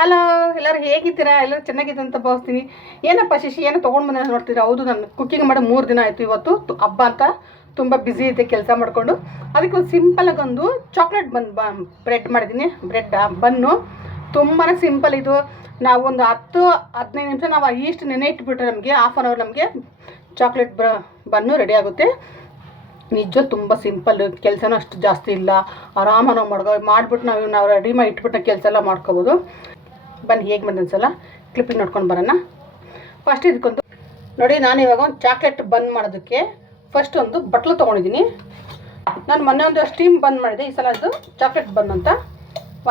Hello, ಎಲ್ಲರೂ ಹೇಗಿದ್ದೀರಾ? ಎಲ್ಲರೂ ಚೆನ್ನಾಗಿದೆ ಅಂತ ಭಾವಿಸ್ತೀನಿ. ಏನಪ್ಪ ಶಶಿ ಏನೋ ತೊಗೊಂಡು ಬಂದ ನೋಡ್ತೀರಾ? ಹೌದು, ನಾನು ಕುಕ್ಕಿಂಗ್ ಮಾಡಿ 3 ದಿನ ಆಯಿತು. ಇವತ್ತು ಹಬ್ಬ ಅಂತ ತುಂಬ ಬ್ಯುಸಿ ಇದೆ ಕೆಲಸ ಮಾಡಿಕೊಂಡು. ಅದಕ್ಕೆ ಒಂದು ಸಿಂಪಲಾಗಿ ಒಂದು ಚಾಕ್ಲೇಟ್ ಬ್ರೆಡ್ ಮಾಡಿದ್ದೀನಿ. ಬನ್ನು ತುಂಬಾ ಸಿಂಪಲ್ ಇದು. ನಾವು ಒಂದು 10-15 ನಿಮಿಷ ನಾವು ಈಸ್ಟ್ ನೆನೆ ಇಟ್ಬಿಟ್ರೆ ನಮಗೆ ಹಾಫ್ ಆನ್ ಅವರ್ ನಮಗೆ ಚಾಕ್ಲೇಟ್ ಬನ್ನು ರೆಡಿ ಆಗುತ್ತೆ. ನಿಜ ತುಂಬ ಸಿಂಪಲ್, ಕೆಲಸನೂ ಅಷ್ಟು ಜಾಸ್ತಿ ಇಲ್ಲ. ಆರಾಮಾಗಿ ನಾವು ಮಾಡಿಬಿಟ್ಟು ನಾವು ರೆಡಿ ಮಾಡಿ ಇಟ್ಬಿಟ್ಟು ಕೆಲಸ ಎಲ್ಲ ಮಾಡ್ಕೋಬೋದು. ಬನ್ನಿ ಹೇಗೆ ಬಂದು ಸಲ ಕ್ಲಿಪ್ಪಿಂಗ್ ನೋಡ್ಕೊಂಡು ಬರೋಣ. ಫಸ್ಟ್ ಇದಕ್ಕೊಂದು ನೋಡಿ, ನಾನು ಇವಾಗ ಒಂದು ಚಾಕ್ಲೇಟ್ ಬನ್ ಮಾಡೋದಕ್ಕೆ ಫಸ್ಟ್ ಒಂದು ಬಟ್ಲು ತೊಗೊಂಡಿದ್ದೀನಿ. ನಾನು ಮೊನ್ನೆ ಒಂದು ಸ್ಟೀಮ್ ಬನ್ ಮಾಡಿದೆ. ಈ ಸಲ ಇದು ಚಾಕ್ಲೇಟ್ ಬನ್ ಅಂತ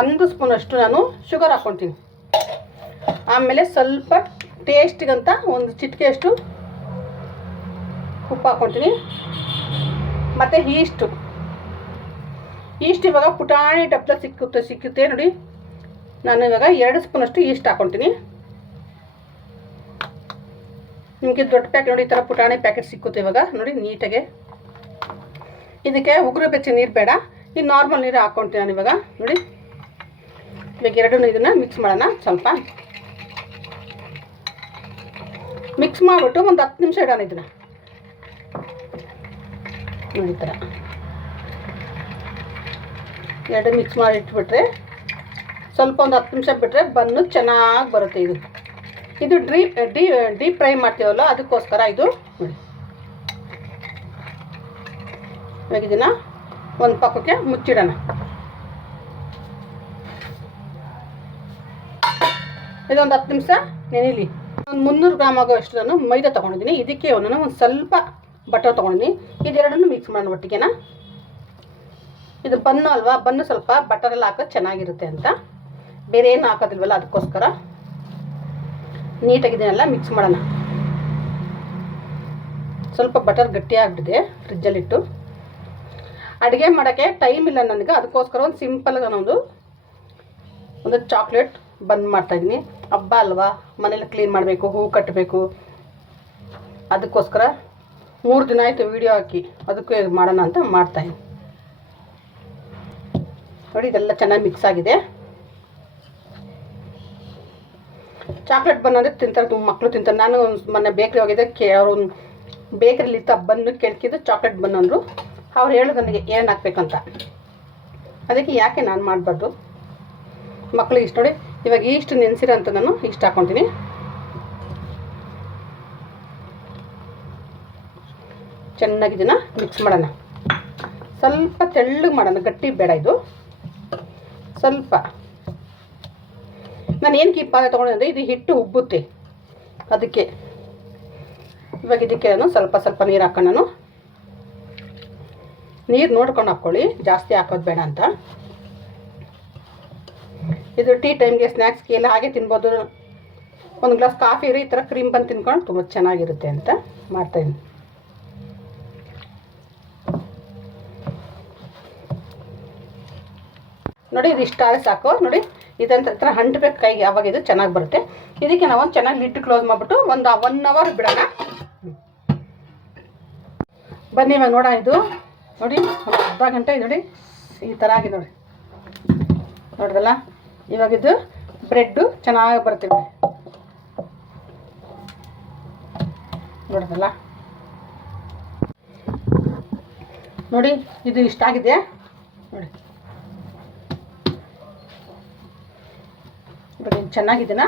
1 ಸ್ಪೂನಷ್ಟು ನಾನು ಶುಗರ್ ಹಾಕ್ಕೊತೀನಿ. ಆಮೇಲೆ ಸ್ವಲ್ಪ ಟೇಸ್ಟಿಗಂತ ಒಂದು ಚಿಟಿಕೆಯಷ್ಟು ಉಪ್ಪು ಹಾಕ್ಕೊತೀನಿ. ಮತ್ತು ಈಸ್ಟ್ ಇವಾಗ ಪುಟಾಣಿ ಡಬ್ಬ ಸಿಕ್ಕುತ್ತೆ ನೋಡಿ. ನಾನು ಇವಾಗ 2 ಸ್ಪೂನಷ್ಟು ಈಸ್ಟ್ ಹಾಕ್ಕೊತೀನಿ. ನಿಮಗೆ ದೊಡ್ಡ ಪ್ಯಾಕೆಟ್ ನೋಡಿ, ಈ ಥರ ಪುಟಾಣಿ ಪ್ಯಾಕೆಟ್ ಸಿಕ್ಕುತ್ತೆ ಇವಾಗ ನೋಡಿ ನೀಟಾಗೆ. ಇದಕ್ಕೆ ಉಗುರು ಬೆಚ್ಚ ನೀರು ಬೇಡ, ಈ ನಾರ್ಮಲ್ ನೀರು ಹಾಕ್ಕೊತೀನಿ ನಾನು ಇವಾಗ ನೋಡಿ. ಇವಾಗ ಎರಡೂ ಇದನ್ನು ಮಿಕ್ಸ್ ಮಾಡೋಣ. ಸ್ವಲ್ಪ ಮಿಕ್ಸ್ ಮಾಡಿಬಿಟ್ಟು ಒಂದು 10 ನಿಮಿಷ ಇಡೋಣ ಇದನ್ನು ನೋಡಿ. ಈ ಥರ ಎರಡು ಮಿಕ್ಸ್ ಮಾಡಿ ಇಟ್ಬಿಟ್ರೆ ಸ್ವಲ್ಪ ಒಂದು 10 ನಿಮಿಷ ಬಿಟ್ಟರೆ ಬನ್ನು ಚೆನ್ನಾಗಿ ಬರುತ್ತೆ. ಇದು ಡೀಪ್ ಫ್ರೈ ಮಾಡ್ತೀವಲ್ಲ, ಅದಕ್ಕೋಸ್ಕರ ಇದು ನೋಡಿ. ಇವಾಗ ಇದನ್ನು ಒಂದು ಪಕ್ಕಕ್ಕೆ ಮುಚ್ಚಿಡೋಣ. ಇದೊಂದು 10 ನಿಮಿಷ ನೆನೆಯಲಿ. ಒಂದು 300 ಗ್ರಾಮ್ ಆಗೋಷ್ಟು ನಾನು ಮೈದಾ ತೊಗೊಂಡಿದ್ದೀನಿ. ಇದಕ್ಕೆ ಒಂದು ಸ್ವಲ್ಪ ಬಟರ್ ತೊಗೊಂಡಿದ್ದೀನಿ. ಇದೆರಡನ್ನು ಮಿಕ್ಸ್ ಮಾಡೋಣ ಒಟ್ಟಿಗೆನಾ. ಇದು ಬನ್ನು ಅಲ್ವಾ, ಬನ್ನು ಸ್ವಲ್ಪ ಬಟರೆಲ್ಲ ಹಾಕೋದು ಚೆನ್ನಾಗಿರುತ್ತೆ ಅಂತ, ಬೇರೆ ಏನು ಹಾಕೋದಿಲ್ವಲ್ಲ ಅದಕ್ಕೋಸ್ಕರ. ನೀಟಾಗಿದೆಯಲ್ಲ ಮಿಕ್ಸ್ ಮಾಡೋಣ. ಸ್ವಲ್ಪ ಬಟರ್ ಗಟ್ಟಿಯಾಗ್ಬಿಟ್ಟಿದೆ ಫ್ರಿಜ್ಜಲ್ಲಿಟ್ಟು. ಅಡುಗೆ ಮಾಡೋಕ್ಕೆ ಟೈಮ್ ಇಲ್ಲ ನನಗೆ, ಅದಕ್ಕೋಸ್ಕರ ಒಂದು ಸಿಂಪಲ್ಗೆ ನಾನೊಂದು ಚಾಕ್ಲೇಟ್ ಬಂದ್ ಮಾಡ್ತಾಯಿದ್ದೀನಿ. ಹಬ್ಬ ಅಲ್ವಾ, ಮನೇಲಿ ಕ್ಲೀನ್ ಮಾಡಬೇಕು, ಹೂವು ಕಟ್ಟಬೇಕು. ಅದಕ್ಕೋಸ್ಕರ 3 ದಿನ ಆಯಿತು ವೀಡಿಯೋ ಹಾಕಿ, ಅದಕ್ಕೆ ಮಾಡೋಣ ಅಂತ ಮಾಡ್ತಾಯಿದ್ದೀನಿ ನೋಡಿ. ಇದೆಲ್ಲ ಚೆನ್ನಾಗಿ ಮಿಕ್ಸ್ ಆಗಿದೆ. ಚಾಕ್ಲೇಟ್ ಬನ್ ಅಂದರೆ ತಿಂತಾರೆ, ಮಕ್ಕಳು ತಿಂತಾರೆ. ನಾನು ಮೊನ್ನೆ ಬೇಕ್ರಿ ಹೋಗಿದ್ದೆ, ಅವರು ಬೇಕ್ರಿಲಿ ಇತ್ತು ಬನ್ನು ಕೆಳಕಿದ್ದು ಚಾಕ್ಲೇಟ್ ಬನ್ ಅಂದರು. ಅವ್ರು ಹೇಳೋದು ನನಗೆ ಏನು ಹಾಕ್ಬೇಕಂತ, ಅದಕ್ಕೆ ಯಾಕೆ ನಾನು ಮಾಡಬಾರ್ದು ಮಕ್ಕಳಿಗೆ ಇಷ್ಟ ನೋಡಿ. ಇವಾಗ ಇಷ್ಟು ನೆನೆಸಿರೋ ಅಂತ ನಾನು ಇಷ್ಟು ಹಾಕ್ಕೊತೀನಿ. ಚೆನ್ನಾಗಿ ಇದನ್ನು ಮಿಕ್ಸ್ ಮಾಡೋಣ. ಸ್ವಲ್ಪ ತೆಳ್ಳಗೆ ಮಾಡೋಣ, ಗಟ್ಟಿ ಬೇಡ ಇದು. ಸ್ವಲ್ಪ ನಾನು ಏನಕ್ಕೆ ಈ ಪಾದ ತೊಗೊಂಡಿದ್ದೆ, ಇದು ಹಿಟ್ಟು ಉಬ್ಬುತ್ತೆ ಅದಕ್ಕೆ. ಇವಾಗ ಇದಕ್ಕೆ ನಾನು ಸ್ವಲ್ಪ ನೀರು ಹಾಕೊಂಡು, ನಾನು ನೀರು ನೋಡ್ಕೊಂಡು ಹಾಕ್ಕೊಳ್ಳಿ, ಜಾಸ್ತಿ ಹಾಕೋದು ಬೇಡ ಅಂತ. ಇದು ಟೀ ಟೈಮ್ಗೆ ಸ್ನ್ಯಾಕ್ಸ್ಗೆ ಎಲ್ಲ ಹಾಗೆ ತಿನ್ಬೋದು. ಒಂದು ಗ್ಲಾಸ್ ಕಾಫಿ ಇರೋ ಈ ಥರ ಕ್ರೀಮ್ ಬಂದು ತಿನ್ಕೊಂಡು ತುಂಬ ಚೆನ್ನಾಗಿರುತ್ತೆ ಅಂತ ಮಾಡ್ತಾಯಿದ್ದೀನಿ ನೋಡಿ. ಇದು ಇಷ್ಟ ಆದರೆ ಸಾಕು ನೋಡಿ. ಇದಂತ ಥರ ಹಂಟಬೇಕು ಕೈಗೆ, ಆವಾಗ ಇದು ಚೆನ್ನಾಗಿ ಬರುತ್ತೆ. ಇದಕ್ಕೆ ನಾವು ಚೆನ್ನಾಗಿ ಲಿಡ್ ಕ್ಲೋಸ್ ಮಾಡಿಬಿಟ್ಟು ಒಂದು 1 ಅವರ್ ಬಿಡೋಣ. ಬನ್ನಿ ಇವಾಗ ನೋಡೋಣ. ಇದು ನೋಡಿ ಒಂದು ಅರ್ಧ ಗಂಟೆ ನೋಡಿ ಈ ಥರ ಆಗಿದೆ ನೋಡಿ. ನೋಡಿದಲ್ಲ, ಇವಾಗ ಇದು ಬ್ರೆಡ್ಡು ಚೆನ್ನಾಗಿ ಬರುತ್ತೆ ನೋಡಿದಲ್ಲ ನೋಡಿ. ಇದು ಇಷ್ಟ ಆಗಿದೆ ನೋಡಿ. ಇವಾಗ ಚೆನ್ನಾಗಿದೆನಾ,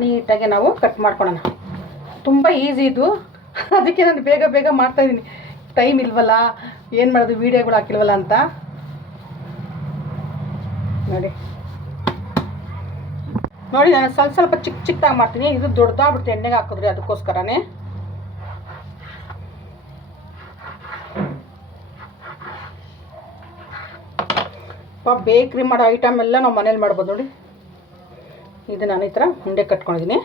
ನೀಟಾಗಿ ನಾವು ಕಟ್ ಮಾಡ್ಕೊಳ್ಳೋಣ. ತುಂಬ ಈಸಿ ಇದು, ಅದಕ್ಕೆ ನಾನು ಬೇಗ ಮಾಡ್ತಾಯಿದ್ದೀನಿ. ಟೈಮ್ ಇಲ್ವಲ್ಲ, ಏನು ಮಾಡೋದು, ವೀಡಿಯೋಗಳು ಹಾಕಿಲ್ವಲ್ಲ ಅಂತ ನೋಡಿ. ನಾನು ಸ್ವಲ್ಪ ಚಿಕ್ಕದಾಗಿ ಮಾಡ್ತೀನಿ. ಇದು ದೊಡ್ಡದಾಗ್ಬಿಡುತ್ತೆ ಎಣ್ಣೆಗೆ ಹಾಕಿದ್ರಿ, ಅದಕ್ಕೋಸ್ಕರನೇ. ಬೇಕ್ರಿ ಮಾಡೋ ಐಟಮ್ ಎಲ್ಲ ನಾವು ಮನೇಲಿ ಮಾಡ್ಬೋದು ನೋಡಿ. ಇದು ನಾನು ಈ ಥರ ಉಂಡೆ ಕಟ್ಕೊಂಡಿದ್ದೀನಿ.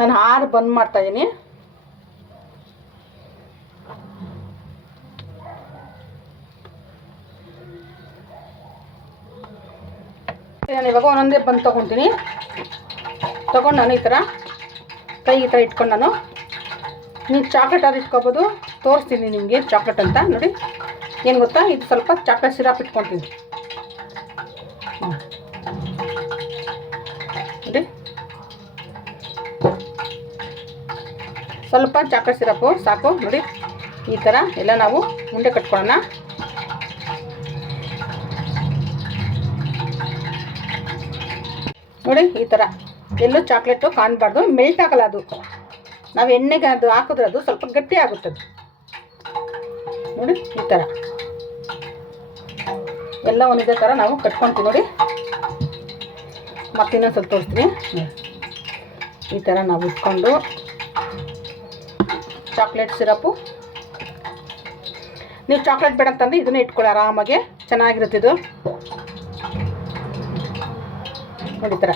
ನಾನು 6 ಬಂದ್ ಮಾಡ್ತಾಯಿದ್ದೀನಿ. ನಾನು ಇವಾಗ ಒಂದೊಂದೇ ಬಂದು ತೊಗೊತೀನಿ. ತೊಗೊಂಡು ನಾನು ಈ ಥರ ಕೈ ಈ ಥರ ಇಟ್ಕೊಂಡು, ನಾನು ನೀವು ಚಾಕ್ಲೇಟ್ ಆದ್ರೂ ಇಟ್ಕೋಬೋದು, ತೋರಿಸ್ತೀನಿ ನಿಮಗೆ ಚಾಕ್ಲೇಟ್ ಅಂತ ನೋಡಿ. ಏನು ಗೊತ್ತಾ, ಇದು ಸ್ವಲ್ಪ ಚಾಕ್ಲೇಟ್ ಸಿರಪ್ ಇಟ್ಕೊತೀನಿ ನೋಡಿ. ಸ್ವಲ್ಪ ಚಾಕ್ಲೇಟ್ ಸಿರಪ್ಪು ಸಾಕು ನೋಡಿ. ಈ ಥರ ಎಲ್ಲ ನಾವು ಉಂಡೆ ಕಟ್ಕೊಳ್ಳೋಣ. ನೋಡಿ ಈ ಥರ ಎಲ್ಲೂ ಚಾಕ್ಲೇಟು ಕಾಣಬಾರ್ದು, ಮೆಲ್ಟ್ ಆಗಲ್ಲ ಅದು. ನಾವು ಎಣ್ಣೆಗೆ ಅದು ಹಾಕಿದ್ರೆ ಅದು ಸ್ವಲ್ಪ ಗಟ್ಟಿ ಆಗುತ್ತದೆ ನೋಡಿ. ಈ ಥರ ಎಲ್ಲ ಒಂದೇ ಥರ ನಾವು ಕಟ್ಕೊತೀವಿ ನೋಡಿ. ಮತ್ತಿನ್ನೊಂದು ಸ್ವಲ್ಪ ತೋರಿಸ್ತೀನಿ. ಈ ಥರ ನಾವು ಇಟ್ಕೊಂಡು ಚಾಕ್ಲೇಟ್ ಸಿರಪ್ಪು, ನೀವು ಚಾಕ್ಲೇಟ್ ಬೇಡ ಅಂತಂದರೆ ಇದನ್ನೇ ಇಟ್ಕೊಳ್ಳಿ ಆರಾಮಾಗೆ, ಚೆನ್ನಾಗಿರುತ್ತೆ ಇದು ನೋಡಿ. ಈ ಥರ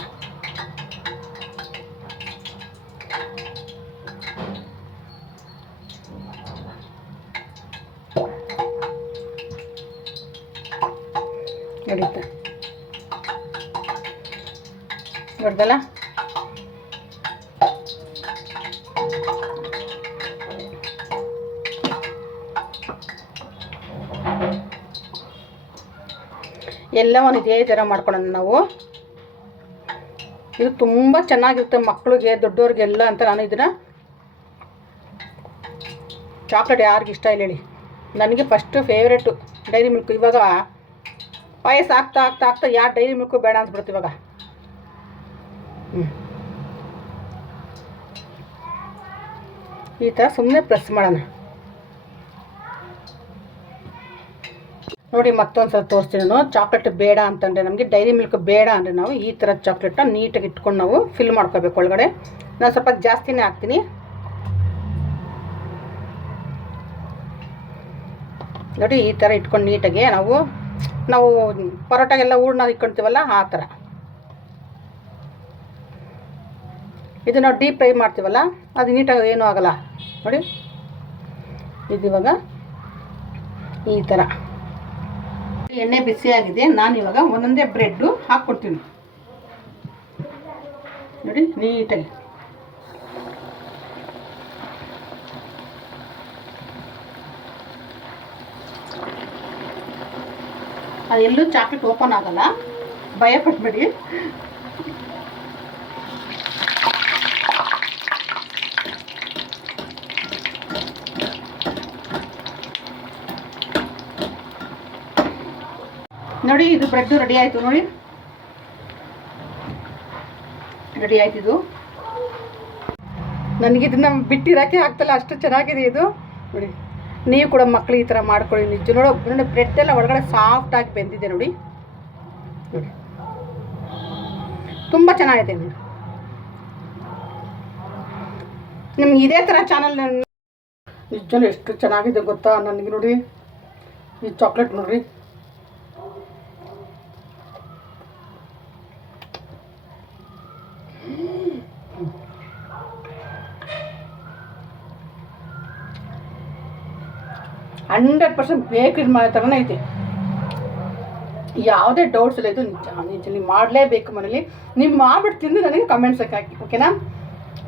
ನಡೀತಾ ನೋಡ್ದಲ್ಲ. ಎಲ್ಲವನ್ನು ಇದೇ ಥರ ಮಾಡ್ಕೊಳ್ಳೋಣ ನಾವು. ಇದು ತುಂಬ ಚೆನ್ನಾಗಿರುತ್ತೆ ಮಕ್ಕಳಿಗೆ ದೊಡ್ಡವ್ರಿಗೆಲ್ಲ ಅಂತ. ನಾನು ಇದನ್ನು ಚಾಕ್ಲೇಟ್ ಯಾರಿಗೆ ಇಷ್ಟ ಇಲ್ಲ ಹೇಳಿ, ನನಗೆ ಫಸ್ಟು ಫೇವ್ರೇಟು ಡೈರಿ ಮಿಲ್ಕ್. ಇವಾಗ ಪಾಯಸ ಆಗ್ತಾ ಆಗ್ತಾ ಆಗ್ತಾ ಯಾರು ಡೈರಿ ಮಿಲ್ಕು ಬೇಡ ಅನ್ಸ್ಬಿಡುತ್ತೆ ಇವಾಗ. ಈ ಥರ ಸುಮ್ಮನೆ ಪ್ರೆಸ್ ಮಾಡೋಣ ನೋಡಿ. ಮತ್ತೊಂದು ಸಲ ತೋರಿಸ್ತೀನಿ ನಾನು. ಚಾಕ್ಲೇಟ್ ಬೇಡ ಅಂತಂದರೆ, ನಮಗೆ ಡೈರಿ ಮಿಲ್ಕ್ ಬೇಡ ಅಂದರೆ ನಾವು ಈ ಥರ ಚಾಕ್ಲೇಟನ್ನ ನೀಟಾಗಿ ಇಟ್ಕೊಂಡು ನಾವು ಫಿಲ್ ಮಾಡ್ಕೋಬೇಕು ಒಳಗಡೆ. ನಾನು ಸ್ವಲ್ಪ ಜಾಸ್ತಿನೇ ಹಾಕ್ತೀನಿ ನೋಡಿ. ಈ ಥರ ಇಟ್ಕೊಂಡು ನೀಟಾಗಿ ನಾವು ಪರೋಟಾಗೆಲ್ಲ ಹೂರ್ಣ ಇಟ್ಕೊಳ್ತೀವಲ್ಲ ಆ ಥರ. ಇದು ನಾವು ಡೀಪ್ ಫ್ರೈ ಮಾಡ್ತೀವಲ್ಲ ಅದು ನೀಟಾಗಿ ಏನೂ ಆಗೋಲ್ಲ ನೋಡಿ. ಇದು ಇವಾಗ ಈ ಥರ ಎಣ್ಣೆ ಬಿಸಿಯಾಗಿದೆ. ನಾನು ಇವಾಗ ಒಂದೊಂದೇ ಬ್ರೆಡ್ಡು ಹಾಕ್ಕೊಡ್ತೀನಿ ನೋಡಿ ನೀಟಾಗಿ. ಅದೆಲ್ಲೂ ಚಾಕ್ಲೇಟ್ ಓಪನ್ ಆಗಲ್ಲ, ಭಯ ಪಟ್ಬೇಡಿ. ನೋಡಿ ಇದು ಬ್ರೆಡ್ಡು ರೆಡಿ ಆಯಿತು ನೋಡಿ. ರೆಡಿ ಆಯ್ತು ಇದು. ನನಗಿದನ್ನು ಬಿಟ್ಟಿರೋಕ್ಕೆ ಆಗ್ತಲ್ಲ, ಅಷ್ಟು ಚೆನ್ನಾಗಿದೆ ಇದು ನೋಡಿ. ನೀವು ಕೂಡ ಮಕ್ಕಳು ಈ ಥರ ಮಾಡ್ಕೊಳ್ಳಿ ನಿಜ. ನೋಡಿ ಬ್ರೆಡ್ ಎಲ್ಲ ಒಳಗಡೆ ಸಾಫ್ಟಾಗಿ ಬೆಂದಿದೆ ನೋಡಿ. ನೋಡಿ ತುಂಬ ಚೆನ್ನಾಗಿದೆ ನೋಡಿ. ನಿಮ್ಗೆ ಇದೇ ಥರ ಚಾನಲ್ ನಿಜವೂ ಎಷ್ಟು ಚೆನ್ನಾಗಿದೆ ಗೊತ್ತಾ ನನಗೆ ನೋಡಿ. ಈ ಚಾಕ್ಲೇಟ್ ನೋಡ್ರಿ, 100% ಬೇಕ್ರಿ ಮಾಡೋ ಥರನೇ ಐತೆ. ಯಾವುದೇ ಡೌಟ್ಸ್ ಇಲ್ಲ. ಇದು ನಿಜ ನೀವು ಮಾಡಲೇಬೇಕು ಮನೇಲಿ. ನೀವು ಮಾಡಿಬಿಟ್ಟು ತಿಂದು ನನಗೆ ಕಮೆಂಟ್ಸಕ್ಕೆ ಹಾಕಿ, ಓಕೆನಾ?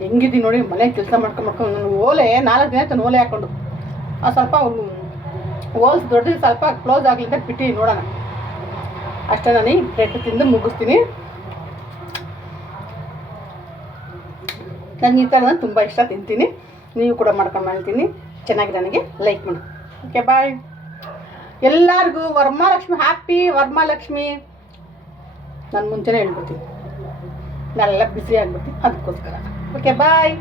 ಹೆಂಗಿದ್ದೀನಿ ನೋಡಿ. ಮನೆ ಕೆಲಸ ಮಾಡ್ಕೊಂಡು ನಾನು ಓಲೆ 4 ದಿನ ಆಯ್ತು ಓಲೆ ಹಾಕ್ಕೊಂಡು. ಸ್ವಲ್ಪ ಓಲ್ಸ್ ದೊಡ್ಡದು ಸ್ವಲ್ಪ ಕ್ಲೋಸ್ ಆಗಲಿ ಅಂತ ಬಿಟ್ಟು ನೋಡೋಣ ಅಷ್ಟೇ. ನಾನು ಈ ಬ್ರೆಡ್ ತಿಂದು ಮುಗಿಸ್ತೀನಿ. ನನಗೆ ಈ ಥರ ತುಂಬ ಇಷ್ಟ, ತಿಂತೀನಿ. ನೀವು ಕೂಡ ಮಾಡ್ಕೊಂಡು ಮಾಡ್ತೀನಿ. ಚೆನ್ನಾಗಿ ನನಗೆ ಲೈಕ್ ಮಾಡಿ. Okay bye. ಎಲ್ಲರಿಗೂ ವರಮಹಾಲಕ್ಷ್ಮಿ, ಹ್ಯಾಪಿ ವರಮಹಾಲಕ್ಷ್ಮಿ. ನಾನು ಮುಂಚೆನೇ ಹೇಳ್ಬಿಡ್ತೀನಿ, ನಾನೆಲ್ಲ ಬಿಸಿ ಆಗ್ಬಿಡ್ತೀನಿ ಅದಕ್ಕೋಸ್ಕರ. ಓಕೆ ಬಾಯ್.